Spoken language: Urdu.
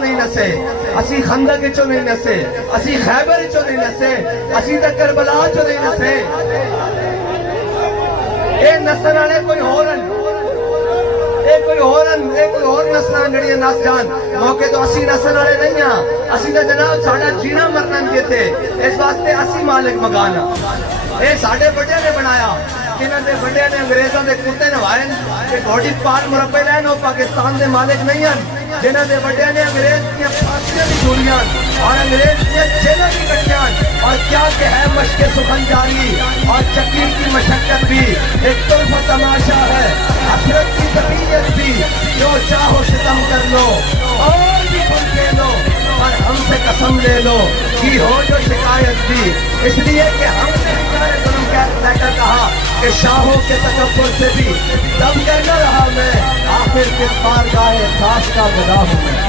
نہیں نسے، اسی خندق چو نہیں نسے، اسی خیبر چو نہیں نسے، اسی تا کربلا چو نہیں نسے۔ اے نسل والے کوئی ہورن، اے کوئی اور نسل جڑی نس جان، موقع تو اسی نسل والے نہیں ہاں، اسی تا جناب ساڈا جینا مرنا نہیں دیتے، اس واسطے اسی مالک مکانا۔ اے ساڈے بڑے نے بنایا، جنہاں دے بڑے نے انگریزاں دے کتے نوائے کہ گھوڑی پال مربے لین، وہ پاکستان دے مالک نہیں ہیں۔ جنہاں دے بڑے نے انگریز کی پھانسیاں بھی چھوڑیاں اور انگریز کی جیلاں بھی کٹیاں، اور کیا کہ ہے مشق سخن جاری اور چکی کی مشقت بھی ایک طرفہ تماشا ہے، حسرت کی طبیعت بھی، جو چاہو ستم کر لو اور بھی کھل کے لو، اور ہم سے قسم لے لو کی ہو جو شکایت بھی، اس لیے کہ ہم نے ظلم کہہ کر کہا کہ شاہوں کے تکبر سے بھی دم کر نہ رہا میں، آخر کس بارگاہ خاص کا گدا ہوں میں۔